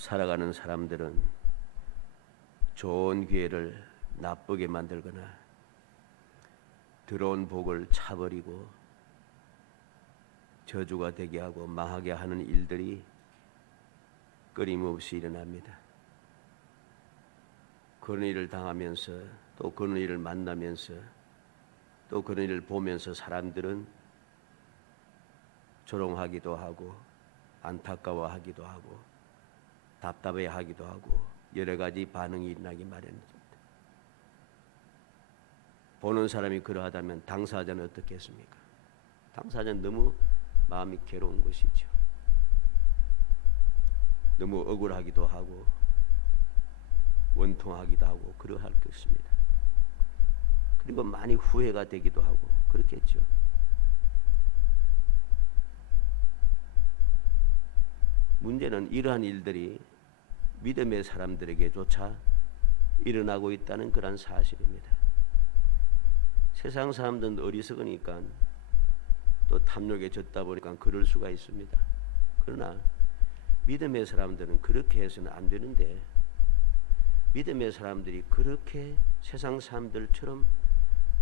살아가는 사람들은 좋은 기회를 나쁘게 만들거나 들어온 복을 차버리고 저주가 되게 하고 망하게 하는 일들이 끊임없이 일어납니다. 그런 일을 당하면서 또 그런 일을 만나면서 또 그런 일을 보면서 사람들은 조롱하기도 하고 안타까워하기도 하고 답답해하기도 하고 여러 가지 반응이 일어나기 마련입니다. 보는 사람이 그러하다면 당사자는 어떻겠습니까? 당사자는 너무 마음이 괴로운 것이죠. 너무 억울하기도 하고 원통하기도 하고 그러할 것입니다. 그리고 많이 후회가 되기도 하고 그렇겠죠. 문제는 이러한 일들이 믿음의 사람들에게조차 일어나고 있다는 그런 사실입니다. 세상 사람들은 어리석으니까 또 탐욕에 젖다 보니까 그럴 수가 있습니다. 그러나 믿음의 사람들은 그렇게 해서는 안 되는데 믿음의 사람들이 그렇게 세상 사람들처럼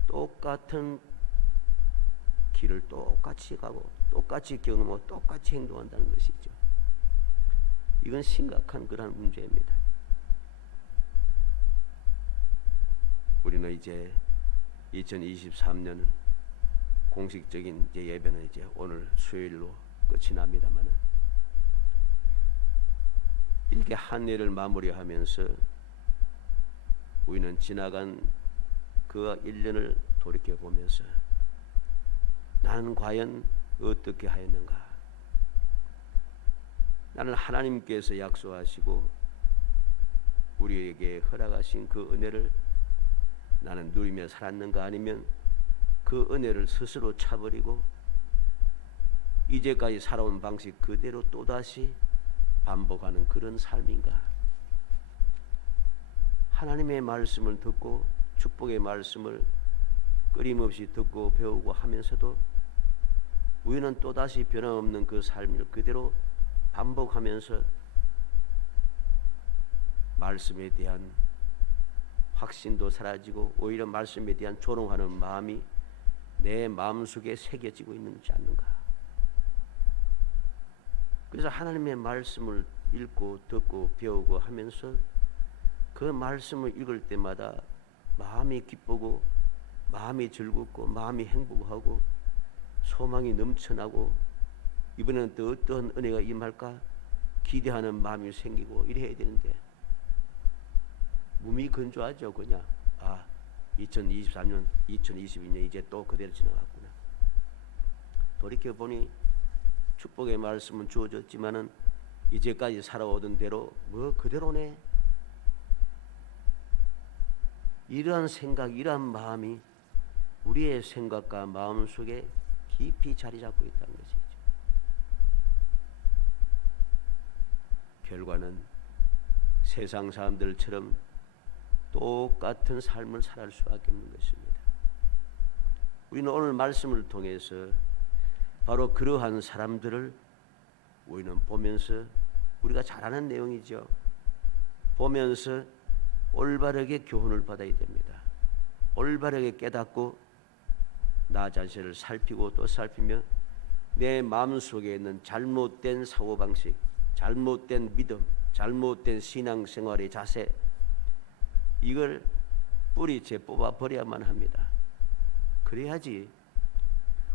똑같은 길을 똑같이 가고 똑같이 경험하고 똑같이 행동한다는 것이죠. 이건 심각한 그런 문제입니다. 우리는 이제 2023년 공식적인 이제 예배는 이제 오늘 수요일로 끝이 납니다만은 이렇게 한 해를 마무리하면서 우리는 지나간 그 1년을 돌이켜 보면서 나는 과연 어떻게 하였는가? 나는 하나님께서 약속하시고 우리에게 허락하신 그 은혜를 나는 누리며 살았는가 아니면 그 은혜를 스스로 차버리고 이제까지 살아온 방식 그대로 또다시 반복하는 그런 삶인가? 하나님의 말씀을 듣고 축복의 말씀을 끊임없이 듣고 배우고 하면서도 우리는 또다시 변함없는 그 삶을 그대로 반복하면서 말씀에 대한 확신도 사라지고 오히려 말씀에 대한 조롱하는 마음이 내 마음속에 새겨지고 있는지 않는가? 그래서 하나님의 말씀을 읽고 듣고 배우고 하면서 그 말씀을 읽을 때마다 마음이 기쁘고 마음이 즐겁고 마음이 행복하고 소망이 넘쳐나고 이번에는 또 어떤 은혜가 임할까 기대하는 마음이 생기고 이래야 되는데 몸이 건조하죠. 그냥 2023년 2022년 이제 또 그대로 지나갔구나. 돌이켜보니 축복의 말씀은 주어졌지만은 이제까지 살아오던 대로 뭐 그대로네. 이러한 생각 이러한 마음이 우리의 생각과 마음 속에 깊이 자리 잡고 있다는 것이죠. 결과는 세상 사람들처럼 똑같은 삶을 살아갈 수밖에 없는 것입니다. 우리는 오늘 말씀을 통해서 바로 그러한 사람들을 우리는 보면서 우리가 잘 아는 내용이죠. 보면서 올바르게 교훈을 받아야 됩니다. 올바르게 깨닫고 나 자신을 살피고 또 살피며 내 마음속에 있는 잘못된 사고방식, 잘못된 믿음, 잘못된 신앙생활의 자세 이걸 뿌리째 뽑아버려야만 합니다. 그래야지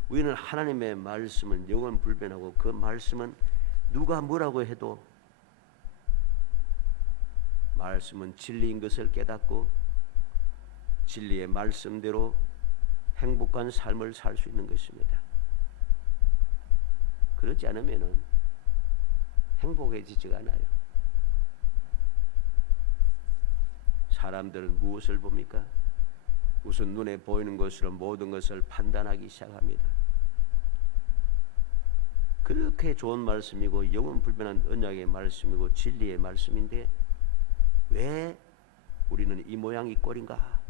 우리는 하나님의 말씀은 영원불변하고 그 말씀은 누가 뭐라고 해도 말씀은 진리인 것을 깨닫고 진리의 말씀대로 행복한 삶을 살 수 있는 것입니다. 그렇지 않으면 행복해지지가 않아요. 사람들은 무엇을 봅니까? 우선 눈에 보이는 것으로 모든 것을 판단하기 시작합니다. 그렇게 좋은 말씀이고 영원불변한 언약의 말씀이고 진리의 말씀인데 왜 우리는 이 모양 이 꼴인가?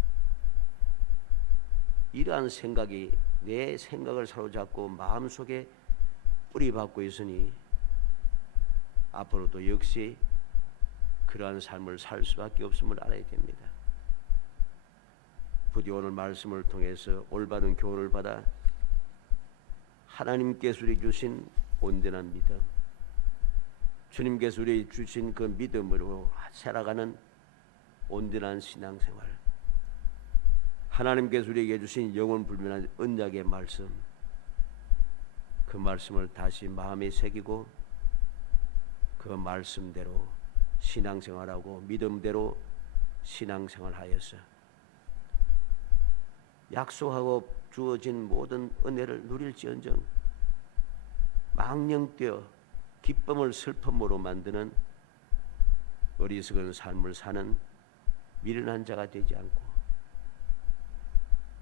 이러한 생각이 내 생각을 사로잡고 마음속에 뿌리박고 있으니 앞으로도 역시 그러한 삶을 살 수밖에 없음을 알아야 됩니다. 부디 오늘 말씀을 통해서 올바른 교훈을 받아 하나님께서 우리 주신 온전한 믿음, 주님께서 우리 주신 그 믿음으로 살아가는 온전한 신앙생활, 하나님께서 우리에게 주신 영원불변한 언약의 말씀, 그 말씀을 다시 마음에 새기고 그 말씀대로 신앙생활하고 믿음대로 신앙생활하여서 약속하고 주어진 모든 은혜를 누릴지언정 망령되어 기쁨을 슬픔으로 만드는 어리석은 삶을 사는 미련한 자가 되지 않고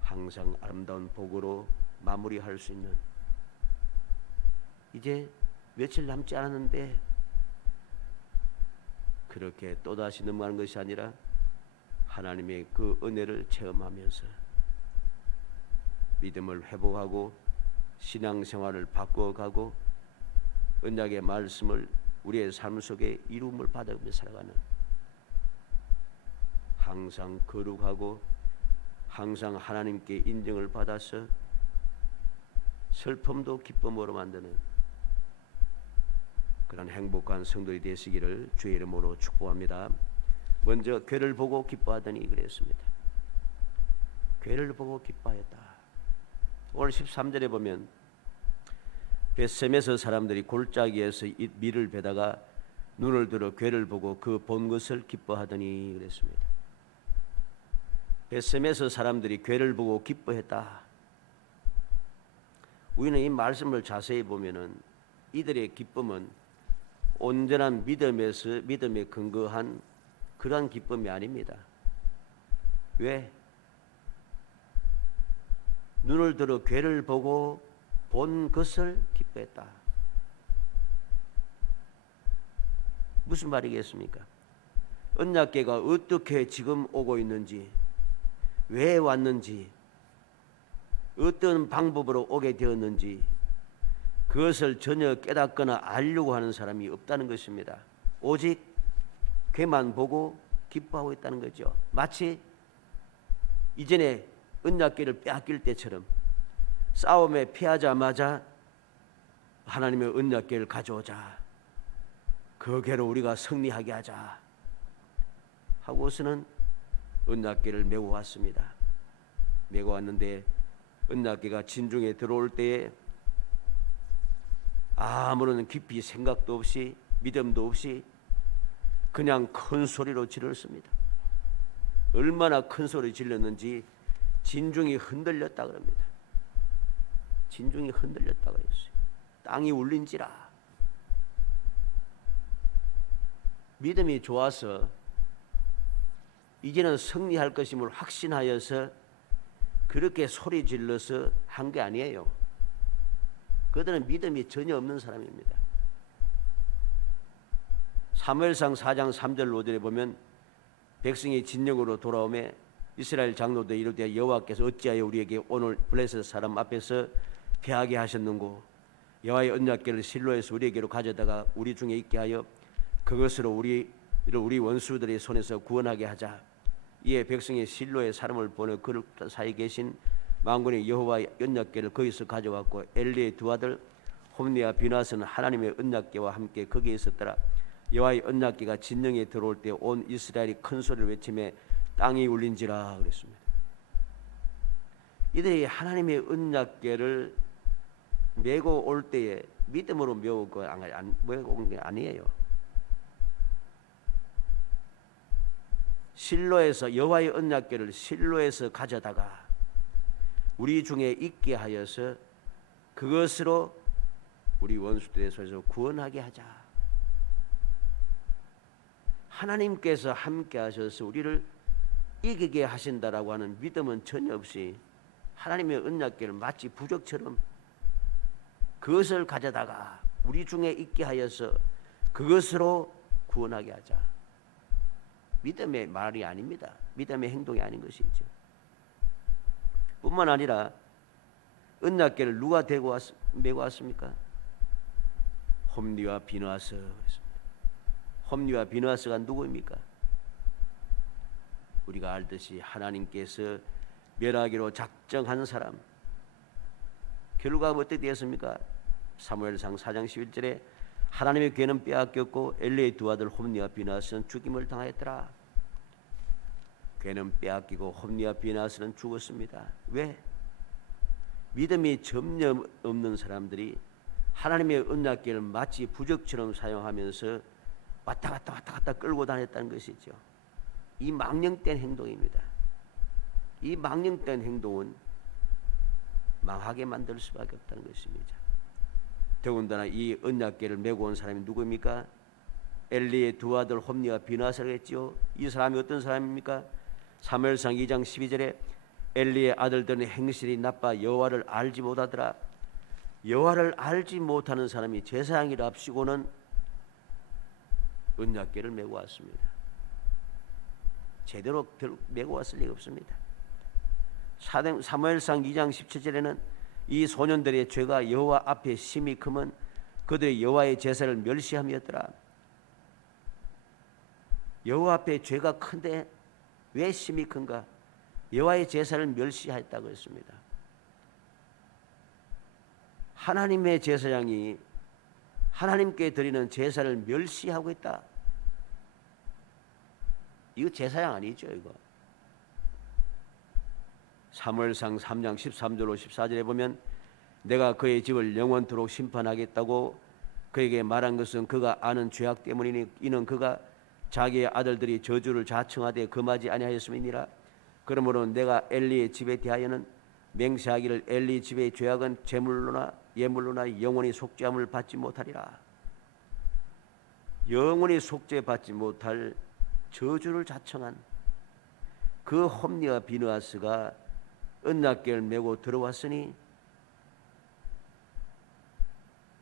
항상 아름다운 복으로 마무리할 수 있는, 이제 며칠 남지 않았는데 그렇게 또다시 넘어가는 것이 아니라 하나님의 그 은혜를 체험하면서 믿음을 회복하고 신앙생활을 바꿔가고 언약의 말씀을 우리의 삶 속에 이루음을 받아가며 살아가는, 항상 거룩하고 항상 하나님께 인정을 받아서 슬픔도 기쁨으로 만드는 그런 행복한 성도이 되시기를 주의 이름으로 축복합니다. 먼저 괴를 보고 기뻐하더니 그랬습니다. 괴를 보고 기뻐하였다. 오늘 13절에 보면 벳셈에서 사람들이 골짜기에서 밀을 베다가 눈을 들어 괴를 보고 그 본 것을 기뻐하더니 그랬습니다. 벳셈에서 사람들이 괴를 보고 기뻐했다. 우리는 이 말씀을 자세히 보면은 이들의 기쁨은 온전한 믿음에 근거한 그러한 기쁨이 아닙니다. 왜? 눈을 들어 괴를 보고 본 것을 기뻐했다. 무슨 말이겠습니까? 언약궤가 어떻게 지금 오고 있는지, 왜 왔는지, 어떤 방법으로 오게 되었는지 그것을 전혀 깨닫거나 알려고 하는 사람이 없다는 것입니다. 오직 괴만 보고 기뻐하고 있다는 거죠. 마치 이전에 언약궤를 빼앗길 때처럼 싸움에 피하자마자 하나님의 언약궤를 가져오자, 그 괴로 우리가 승리하게 하자 하고서는 언약궤를 메고 왔습니다. 메고 왔는데 언약궤가 진중에 들어올 때에 아무런 깊이 생각도 없이 믿음도 없이 그냥 큰 소리로 질렀습니다. 얼마나 큰 소리 질렀는지 진중이 흔들렸다 그럽니다. 진중이 흔들렸다 그랬어요. 땅이 울린지라. 믿음이 좋아서 이제는 승리할 것임을 확신하여서 그렇게 소리 질러서 한 게 아니에요. 그들은 믿음이 전혀 없는 사람입니다. 사무엘상 4장 3절 5절에 보면 백성이 진영으로 돌아오매 이스라엘 장로들이 이르되 여호와께서 어찌하여 우리에게 오늘 블레셋 사람 앞에서 패하게 하셨는고, 여호와의 언약궤를 실로에서 우리에게로 가져다가 우리 중에 있게 하여 그것으로 우리 원수들의 손에서 구원하게 하자. 이에 백성이 실로에 사람을 보내 그룹 사이에 계신 만군의 여호와의 언약궤를 거기서 가져왔고 엘리의 두 아들 홈니와 비나스는 하나님의 언약궤와 함께 거기에 있었더라. 여호와의 언약궤가 진영에 들어올 때 온 이스라엘이 큰 소리를 외치며 땅이 울린지라 그랬습니다. 이들이 하나님의 언약궤를 메고 올 때에 믿음으로 메고 온 게 아니에요. 실로에서 여호와의 언약궤를 실로에서 가져다가 우리 중에 있게 하여서 그것으로 우리 원수들의 손에서 구원하게 하자. 하나님께서 함께 하셔서 우리를 이기게 하신다라고 하는 믿음은 전혀 없이 하나님의 언약궤를 마치 부적처럼 그것을 가져다가 우리 중에 있게 하여서 그것으로 구원하게 하자. 믿음의 말이 아닙니다. 믿음의 행동이 아닌 것이죠. 뿐만 아니라 언약궤를 누가 메고 왔습니까? 홈니와 비나스. 홈리와 비느하스가 누구입니까? 우리가 알듯이 하나님께서 멸하기로 작정한 사람. 결과가 어떻게 되었습니까? 사무엘상 4장 11절에 하나님의 괴는 빼앗겼고 엘리의 두 아들 홈리와 비느하스는 죽임을 당하였더라. 괴는 빼앗기고 홈리와 비느하스는 죽었습니다. 왜? 믿음이 전혀 없는 사람들이 하나님의 언약궤를 마치 부적처럼 사용하면서 왔다 갔다 끌고 다녔다는 것이죠. 이 망령된 행동입니다. 이 망령된 행동은 망하게 만들 수밖에 없다는 것입니다. 더군다나 이 언약궤를 메고 온 사람이 누구입니까? 엘리의 두 아들 홈리와 비느하스라 했지요. 이 사람이 어떤 사람입니까? 사무엘상 2장 12절에 엘리의 아들들은 행실이 나빠 여호와를 알지 못하더라. 여호와를 알지 못하는 사람이 제사장이라 합시고는 언약궤를 메고 왔습니다. 제대로 메고 왔을 리가 없습니다. 사무엘상 2장 17절에는 이 소년들의 죄가 여호와 앞에 심히 크면 그들의 여호와의 제사를 멸시함이었더라. 여호와 앞에 죄가 큰데 왜 심히 큰가? 여호와의 제사를 멸시하였다고 했습니다. 하나님의 제사장이 하나님께 드리는 제사를 멸시하고 있다. 이거 제사장 아니죠, 이거. 사무엘상 3장 13절로 14절에 보면 내가 그의 집을 영원토록 심판하겠다고 그에게 말한 것은 그가 아는 죄악 때문이니 이는 그가 자기의 아들들이 저주를 자청하되 금하지 아니하였음이니라. 그러므로 내가 엘리의 집에 대하여는 맹세하기를 엘리 집의 죄악은 제물로나 예물로나 영원히 속죄함을 받지 못하리라. 영원히 속죄받지 못할 저주를 자청한 그 홈리와 비느하스가 언약궤를 메고 들어왔으니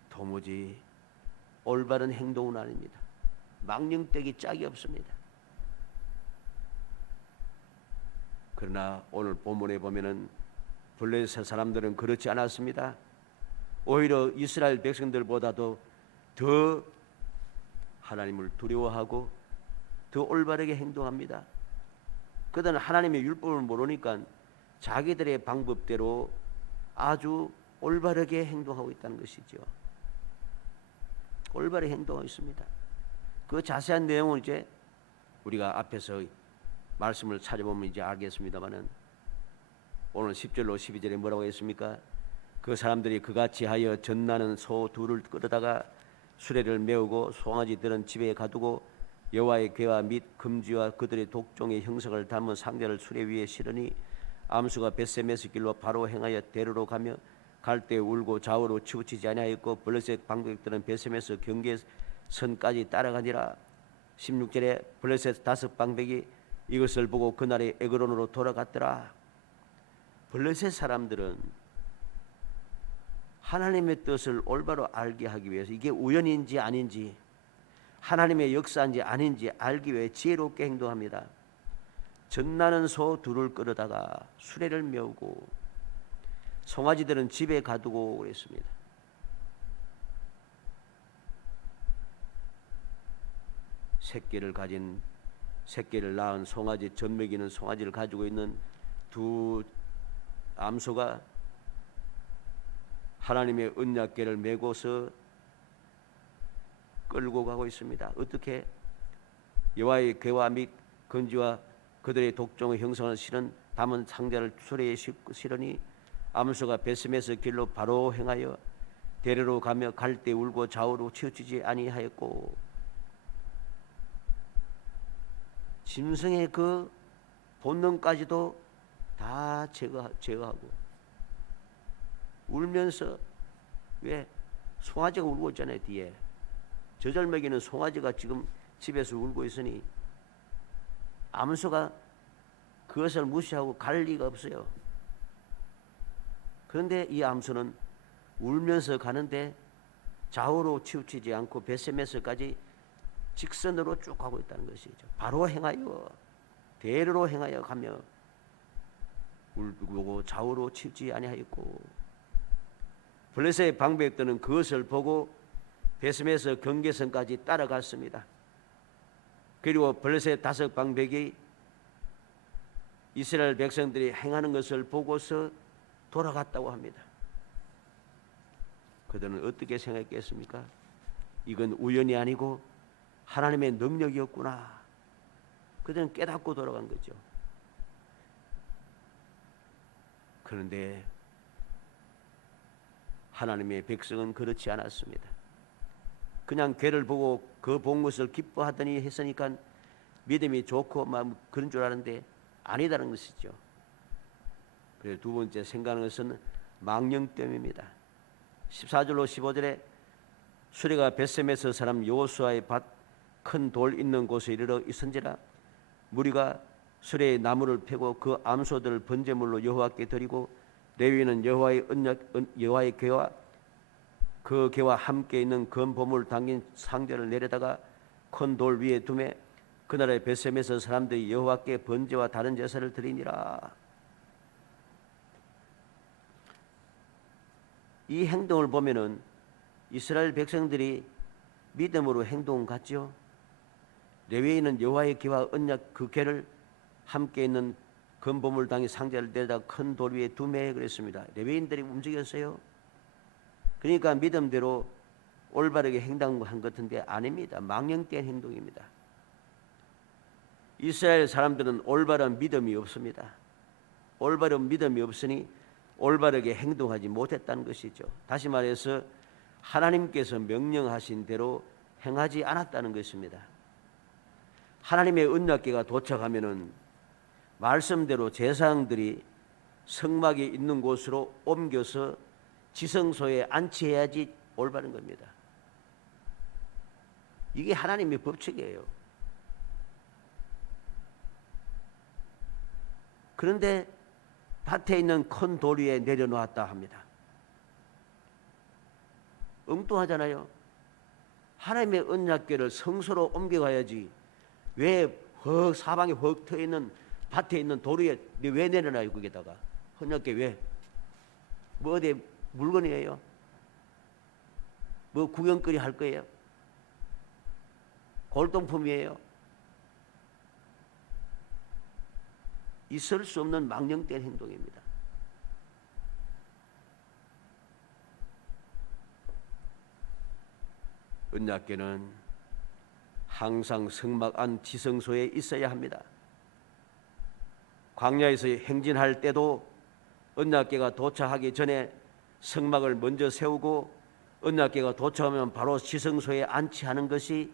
도무지 올바른 행동은 아닙니다. 망령되기 짝이 없습니다. 그러나 오늘 본문에 보면은 블레셋 사람들은 그렇지 않았습니다. 오히려 이스라엘 백성들보다도 더 하나님을 두려워하고 더 올바르게 행동합니다. 그들은 하나님의 율법을 모르니까 자기들의 방법대로 아주 올바르게 행동하고 있다는 것이죠. 올바르게 행동하고 있습니다. 그 자세한 내용은 이제 우리가 앞에서 말씀을 찾아보면 이제 알겠습니다만은 오늘 10절로 12절에 뭐라고 했습니까? 그 사람들이 그같이 하여 전나는 소 둘을 끌어다가 수레를 메우고 송아지들은 집에 가두고 여호와의 궤와 및 금지와 그들의 독종의 형상을 담은 상자를 수레 위에 실으니 암수가 벳세메스 길로 바로 행하여 대로로 가며 갈 때 울고 좌우로 치우치지 아니하였고 블레셋 방백들은 벳세메스 경계선까지 따라가니라. 16절에 블레셋 다섯 방백이 이것을 보고 그날의 에그론으로 돌아갔더라. 블레셋 사람들은 하나님의 뜻을 올바로 알게 하기 위해서 이게 우연인지 아닌지 하나님의 역사인지 아닌지 알기 위해 지혜롭게 행동합니다. 전나는 소 둘을 끌어다가 수레를 메우고 송아지들은 집에 가두고 그랬습니다. 새끼를 낳은 송아지 젖먹이는 송아지를 가지고 있는 두 암소가 하나님의 언약궤를 메고서 끌고 가고 있습니다. 어떻게? 여호와의 궤와 및 건지와 그들의 독종의 형상을 실은 담은 상자를 수레에 실으니 암소가 벳세메스 길로 바로 행하여 대로로 가며 갈 때 울고 좌우로 치우치지 아니하였고 짐승의 그 본능까지도 다 제거하고 울면서 왜 송아지가 울고 있잖아요. 뒤에 저절먹이는 송아지가 지금 집에서 울고 있으니 암소가 그것을 무시하고 갈 리가 없어요. 그런데 이 암소는 울면서 가는데 좌우로 치우치지 않고 벳세메스까지 직선으로 쭉 가고 있다는 것이죠. 바로 행하여 대로로 행하여 가며 울고 좌우로 치우치지 아니하였고 블레셋의 방백들은 그것을 보고 벳세메스 경계선까지 따라갔습니다. 그리고 블레셋 5방백이 이스라엘 백성들이 행하는 것을 보고서 돌아갔다고 합니다. 그들은 어떻게 생각했습니까? 이건 우연이 아니고 하나님의 능력이었구나. 그들은 깨닫고 돌아간 거죠. 그런데 하나님의 백성은 그렇지 않았습니다. 그냥 괴를 보고 그 본 것을 기뻐하더니 했으니까 믿음이 좋고 막 그런 줄 아는데 아니다는 것이죠. 그래서 두 번째 생각하는 것은 망령됨입니다. 14절로 15절에 수레가 벳셈에서 사람 여호수아의 밭 큰 돌 있는 곳에 이르러 있은지라 무리가 수레의 나무를 패고 그 암소들을 번제물로 여호와께 드리고 레위인은 여호와의 궤와 그 궤와 함께 있는 금보물 담긴 상자를 내려다가 큰 돌 위에 두매 그날의 벳셈에서 사람들이 여호와께 번제와 다른 제사를 드리니라. 이 행동을 보면은 이스라엘 백성들이 믿음으로 행동 같죠. 레위인은 여호와의 궤와 언약 그 궤를 함께 있는 금보물 당의 상자를 내다 큰 돌 위에 두매 그랬습니다. 레위인들이 움직였어요. 그러니까 믿음대로 올바르게 행동한 것 같은데 아닙니다. 망령된 행동입니다. 이스라엘 사람들은 올바른 믿음이 없습니다. 올바른 믿음이 없으니 올바르게 행동하지 못했다는 것이죠. 다시 말해서 하나님께서 명령하신 대로 행하지 않았다는 것입니다. 하나님의 언약궤가 도착하면은 말씀대로 제사장들이 성막이 있는 곳으로 옮겨서 지성소에 안치해야지 올바른 겁니다. 이게 하나님의 법칙이에요. 그런데 밭에 있는 큰 돌 위에 내려놓았다 합니다. 엉뚱하잖아요. 하나님의 언약궤를 성소로 옮겨가야지 왜 사방에 헉 트여 있는 밭에 있는 돌 위에 왜 내려놔요? 거기다가 언약궤 왜? 뭐 어디 물건이에요? 뭐 구경거리 할 거예요? 골동품이에요? 있을 수 없는 망령된 행동입니다. 언약궤는 항상 성막 안 지성소에 있어야 합니다. 광야에서 행진할 때도 언약궤가 도착하기 전에 성막을 먼저 세우고 언약궤가 도착하면 바로 지성소에 안치하는 것이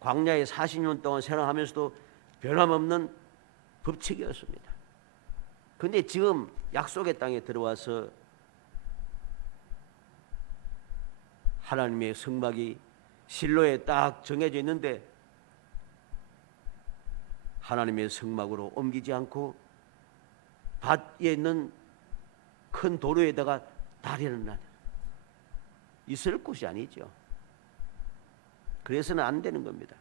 광야에 40년 동안 생활하면서도 변함없는 법칙이었습니다. 그런데 지금 약속의 땅에 들어와서 하나님의 성막이 실로에 딱 정해져 있는데 하나님의 성막으로 옮기지 않고 밭에 있는 큰 도로에다가 다리는 놔 있을 곳이 아니죠. 그래서는 안 되는 겁니다.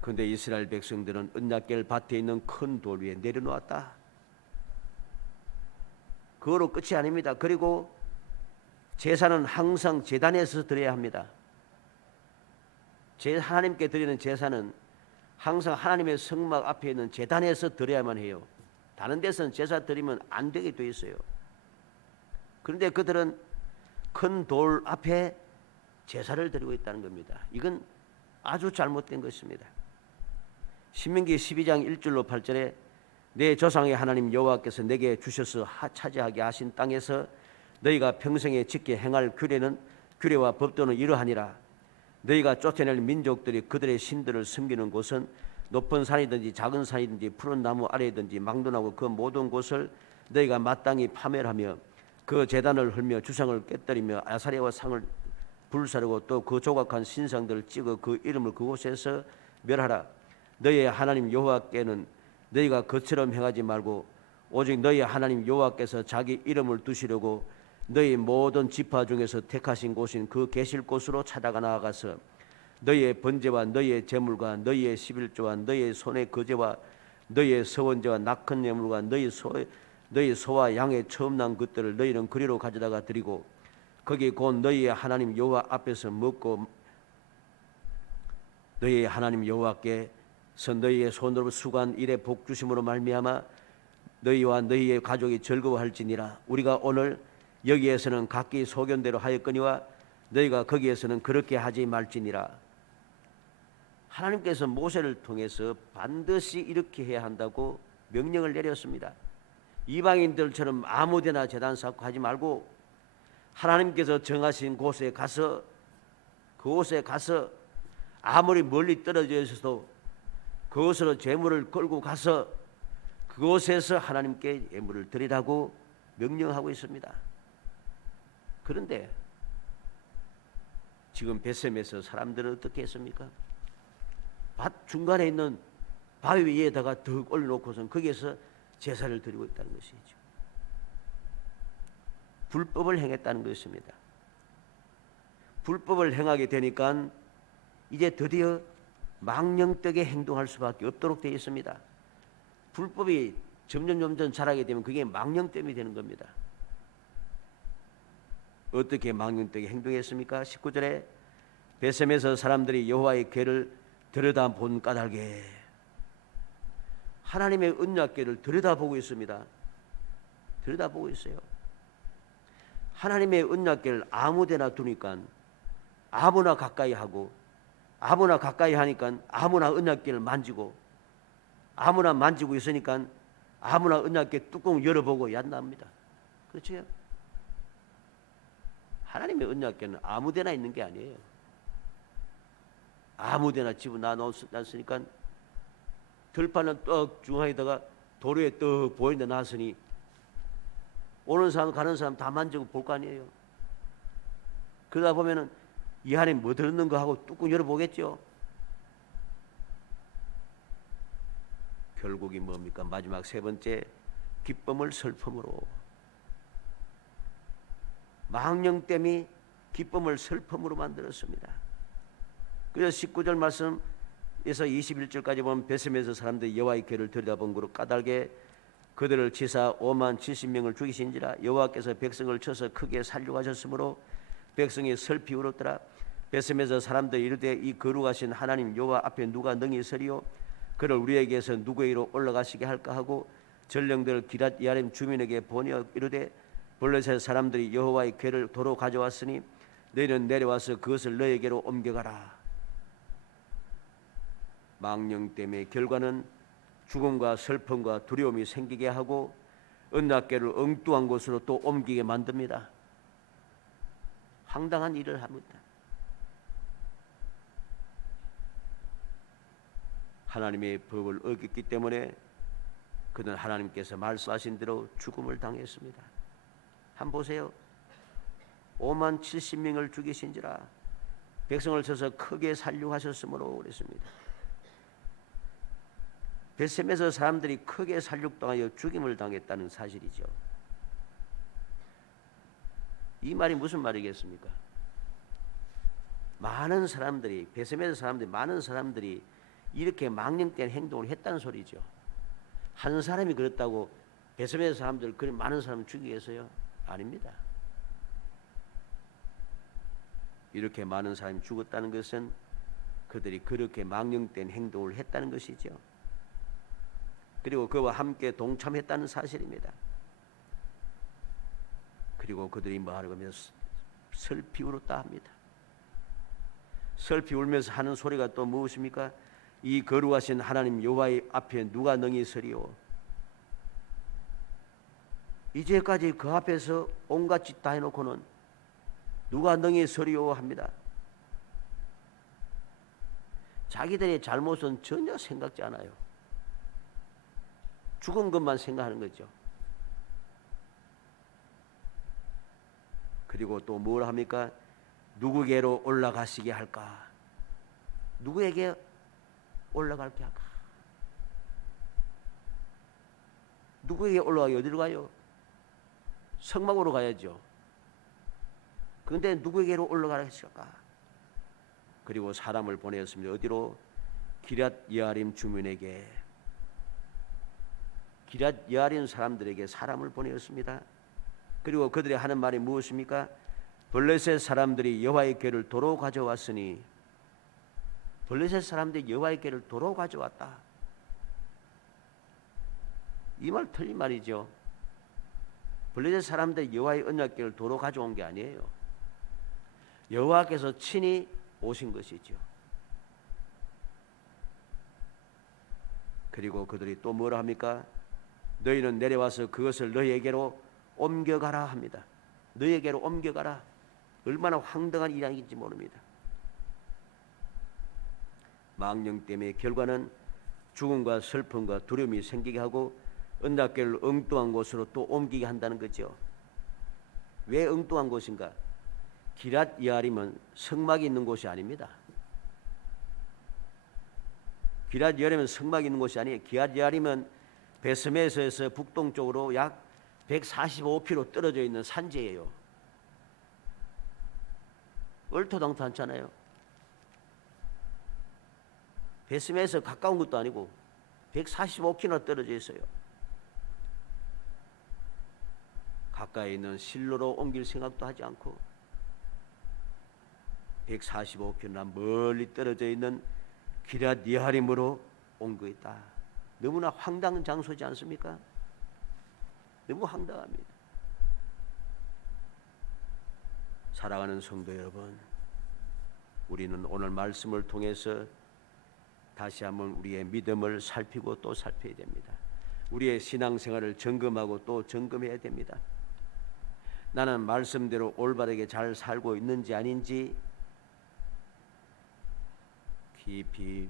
그런데 이스라엘 백성들은 언약궤를 밭에 있는 큰 돌 위에 내려놓았다. 그거로 끝이 아닙니다. 그리고 제사는 항상 제단에서 드려야 합니다. 하나님께 드리는 제사는 항상 하나님의 성막 앞에 있는 제단에서 드려야만 해요. 다른 데서는 제사 드리면 안 되게 돼 있어요. 그런데 그들은 큰 돌 앞에 제사를 드리고 있다는 겁니다. 이건 아주 잘못된 것입니다. 신명기 12장 1절로 8절에 내 조상의 하나님 여호와께서 내게 주셔서 차지하게 하신 땅에서 너희가 평생에 지켜 행할 규례와 법도는 이러하니라. 너희가 쫓아낼 민족들이 그들의 신들을 섬기는 곳은 높은 산이든지 작은 산이든지 푸른 나무 아래든지 막론하고 그 모든 곳을 너희가 마땅히 파멸하며 그 제단을 헐며 주상을 깨뜨리며 아사레와 상을 불사르고 또 그 조각한 신상들을 찍어 그 이름을 그곳에서 멸하라. 너희의 하나님 여호와께는 너희가 그처럼 행하지 말고 오직 너희의 하나님 여호와께서 자기 이름을 두시려고 너희 모든 지파 중에서 택하신 곳인 그 계실 곳으로 찾아가 나아가서 너희의 번제와 너희의 제물과 너희의 11조와 너희의 손의 거제와 너희의 서원제와 낙헌 예물과 너희 소와 양의 처음 난 것들을 너희는 그리로 가져다가 드리고 거기 곧 너희의 하나님 여호와 앞에서 먹고 너희 하나님 여호와께서 너희의 손으로 수고한 일에 복 주심으로 말미암아 너희와 너희의 가족이 즐거워할지니라. 우리가 오늘 여기에서는 각기 소견대로 하였거니와 너희가 거기에서는 그렇게 하지 말지니라. 하나님께서 모세를 통해서 반드시 이렇게 해야 한다고 명령을 내렸습니다. 이방인들처럼 아무데나 제단 쌓고 하지 말고 하나님께서 정하신 곳에 가서 그곳에 가서 아무리 멀리 떨어져 있어도 그곳으로 제물을 끌고 가서 그곳에서 하나님께 예물을 드리라고 명령하고 있습니다. 그런데 지금 베셈에서 사람들은 어떻게 했습니까? 밭 중간에 있는 바위 위에다가 덕 올려놓고선 거기에서 제사를 드리고 있다는 것이죠. 불법을 행했다는 것입니다. 불법을 행하게 되니까 이제 드디어 망령되게 행동할 수밖에 없도록 되어 있습니다. 불법이 점점 자라게 되면 그게 망령됨이 되는 겁니다. 어떻게 망령되게 행동했습니까? 19절에 베셈에서 사람들이 여호와의 궤를 들여다본 까닭에 하나님의 언약궤를 들여다보고 있습니다. 들여다보고 있어요. 하나님의 언약궤를 아무데나 두니까 아무나 가까이 하고 아무나 가까이 하니까 아무나 언약궤를 만지고 아무나 만지고 있으니까 아무나 언약궤 뚜껑 열어보고 얀납니다. 그렇죠? 하나님의 언약궤는 아무데나 있는 게 아니에요. 아무데나 집어넣었으니까 들판은 떡 중앙에다가 도로에 떡 보이는데 놨으니 오는 사람 가는 사람 다 만지고 볼 거 아니에요. 그러다 보면은 이 안에 뭐 들었는 거 하고 뚜껑 열어보겠죠. 결국이 뭡니까? 마지막 세 번째, 기쁨을 슬픔으로. 망령됨이 기쁨을 슬픔으로 만들었습니다. 그래서 19절 말씀에서 21절까지 보면 베셈에서 사람들이 여호와의 궤를 들여다본 거로 까닭에 그들을 치사 5만 70명을 죽이신지라. 여호와께서 백성을 쳐서 크게 살육하셨으므로 백성이 슬피 울었더라. 베셈에서 사람들이 이르되 이 거룩하신 하나님 여호와 앞에 누가 능히 서리요? 그를 우리에게서 누구에게로 올라가시게 할까 하고 전령들을 기랏 야림 주민에게 보내어 이르되 블레셋 사람들이 여호와의 궤를 도로 가져왔으니 너희는 내려와서 그것을 너에게로 옮겨가라. 망령됨의 결과는 죽음과 슬픔과 두려움이 생기게 하고 언약궤를 엉뚱한 곳으로 또 옮기게 만듭니다. 황당한 일을 합니다. 하나님의 법을 어겼기 때문에 그는 하나님께서 말씀하신 대로 죽음을 당했습니다. 한번 보세요. 5만 70명을 죽이신지라. 백성을 쳐서 크게 살육하셨으므로 그랬습니다. 베셈에서 사람들이 크게 살육당하여 죽임을 당했다는 사실이죠. 이 말이 무슨 말이겠습니까? 많은 사람들이 많은 사람들이 이렇게 망령된 행동을 했다는 소리죠. 한 사람이 그랬다고 베셈에서 사람들 그런 많은 사람을 죽이겠어요? 아닙니다. 이렇게 많은 사람이 죽었다는 것은 그들이 그렇게 망령된 행동을 했다는 것이죠. 그리고 그와 함께 동참했다는 사실입니다. 그리고 그들이 뭐하는 거면 슬피 울었다 합니다. 슬피 울면서 하는 소리가 또 무엇입니까? 이 거룩하신 하나님 여호와의 앞에 누가 능히 서리요? 이제까지 그 앞에서 온갖 짓 다 해놓고는 누가 능히 서리요 합니다. 자기들의 잘못은 전혀 생각지 않아요. 죽은 것만 생각하는 거죠. 그리고 또 뭘 합니까? 누구에게로 올라가시게 할까? 누구에게 올라갈게 할까? 누구에게 올라가기 어디로 가요? 성막으로 가야죠. 그런데 누구에게로 올라가실까? 그리고 사람을 보내었습니다. 어디로? 기랏 여아림 주민에게. 기랏 여아림 사람들에게 사람을 보내었습니다. 그리고 그들이 하는 말이 무엇입니까? 블레셋 사람들이 여호와의 궤를 도로 가져왔으니 블레셋 사람들이 여호와의 궤를 도로 가져왔다. 이 말 틀린 말이죠. 블레셋 사람들이 여호와의 언약궤를 도로 가져온 게 아니에요. 여호와께서 친히 오신 것이죠. 그리고 그들이 또 뭐라 합니까? 너희는 내려와서 그것을 너희에게로 옮겨가라 합니다. 너희에게로 옮겨가라. 얼마나 황당한 이야기인지 모릅니다. 망령 때문에 결과는 죽음과 슬픔과 두려움이 생기게 하고 언약궤를 엉뚱한 곳으로 또 옮기게 한다는 거죠. 왜 엉뚱한 곳인가? 기랏 여아림은 성막이 있는 곳이 아닙니다. 기랏 여아림은 성막이 있는 곳이 아니에요. 기랏 여아림은 베스메에서에서 북동쪽으로 약 145km 떨어져 있는 산지예요. 얼토당토 않잖아요. 베스메에서 가까운 것도 아니고 145km 떨어져 있어요. 가까이 있는 실로로 옮길 생각도 하지 않고 145km나 멀리 떨어져 있는 기랏 여아림으로 온 거있다. 너무나 황당한 장소지 않습니까? 너무 황당합니다. 사랑하는 성도 여러분, 우리는 오늘 말씀을 통해서 다시 한번 우리의 믿음을 살피고 또 살펴야 됩니다. 우리의 신앙생활을 점검하고 또 점검해야 됩니다. 나는 말씀대로 올바르게 잘 살고 있는지 아닌지 깊이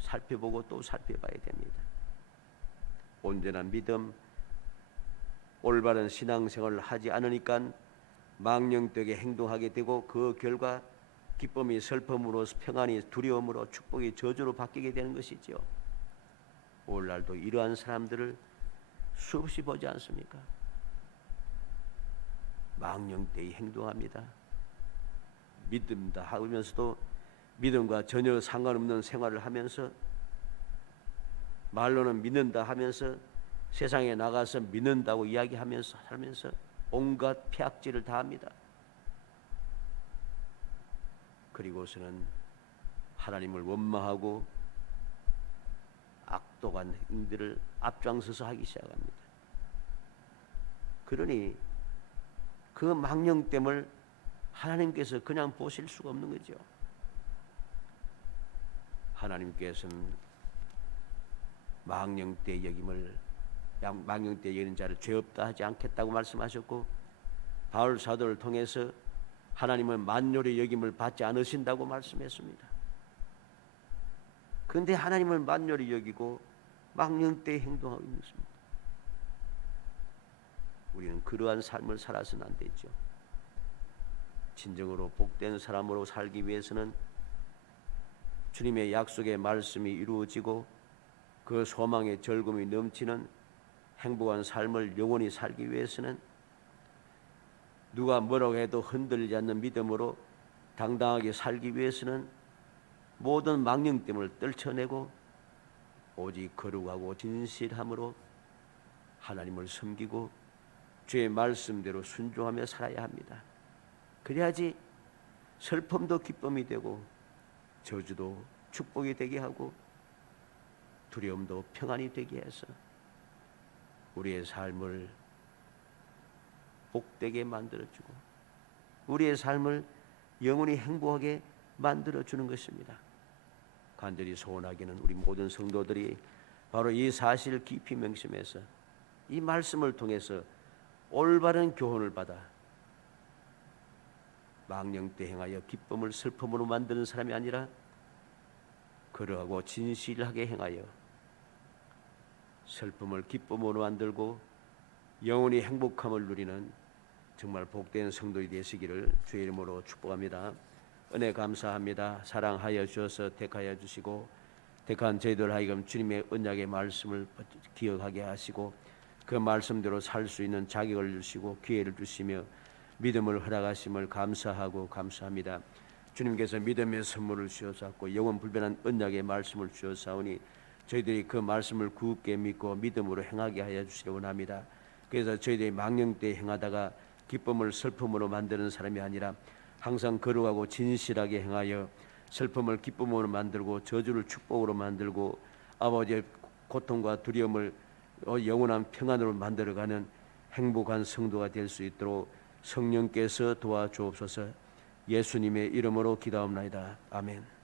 살펴보고 또 살펴봐야 됩니다. 온전한 믿음, 올바른 신앙생활을 하지 않으니까 망령되게 행동하게 되고 그 결과 기쁨이 슬픔으로, 평안이 두려움으로, 축복이 저주로 바뀌게 되는 것이죠. 오늘날도 이러한 사람들을 수없이 보지 않습니까? 망령되이 행동합니다. 믿음다 하면서도 믿음과 전혀 상관없는 생활을 하면서 말로는 믿는다 하면서 세상에 나가서 믿는다고 이야기하면서 살면서 온갖 폐악질을 다합니다. 그리고서는 하나님을 원망하고 악독한 행들을 앞장서서 하기 시작합니다. 그러니 그 망령됨을 하나님께서 그냥 보실 수가 없는 거죠. 하나님께서는 망령되 여김을 망령되 여기는 자를 죄 없다 하지 않겠다고 말씀하셨고 바울 사도를 통해서 하나님은 만요의 여김을 받지 않으신다고 말씀했습니다. 그런데 하나님을 만요의 여기고 망령되이 행동하고 있습니다. 우리는 그러한 삶을 살아서는 안 되죠. 진정으로 복된 사람으로 살기 위해서는 주님의 약속의 말씀이 이루어지고 그 소망의 즐거움이 넘치는 행복한 삶을 영원히 살기 위해서는 누가 뭐라고 해도 흔들리지 않는 믿음으로 당당하게 살기 위해서는 모든 망령됨을 떨쳐내고 오직 거룩하고 진실함으로 하나님을 섬기고 주의 말씀대로 순종하며 살아야 합니다. 그래야지 슬픔도 기쁨이 되고 저주도 축복이 되게 하고 두려움도 평안이 되게 해서 우리의 삶을 복되게 만들어주고 우리의 삶을 영원히 행복하게 만들어주는 것입니다. 간절히 소원하기는 우리 모든 성도들이 바로 이 사실을 깊이 명심해서 이 말씀을 통해서 올바른 교훈을 받아 망령되 행하여 기쁨을 슬픔으로 만드는 사람이 아니라 그러하고 진실하게 행하여 슬픔을 기쁨으로 만들고 영원히 행복함을 누리는 정말 복된 성도이 되시기를 주의 이름으로 축복합니다. 은혜 감사합니다. 사랑하여 주셔서 택하여 주시고 택한 저희들 하여금 주님의 언약의 말씀을 기억하게 하시고 그 말씀대로 살 수 있는 자격을 주시고 기회를 주시며 믿음을 허락하심을 감사하고 감사합니다. 주님께서 믿음의 선물을 주셨고 영원 불변한 언약의 말씀을 주셨사오니 저희들이 그 말씀을 굳게 믿고 믿음으로 행하게 하여 주시기 원합니다. 그래서 저희들이 망령되이 행하다가 기쁨을 슬픔으로 만드는 사람이 아니라 항상 거룩하고 진실하게 행하여 슬픔을 기쁨으로 만들고 저주를 축복으로 만들고 아버지의 고통과 두려움을 영원한 평안으로 만들어가는 행복한 성도가 될 수 있도록 성령께서 도와주옵소서. 예수님의 이름으로 기도합니다. 아멘.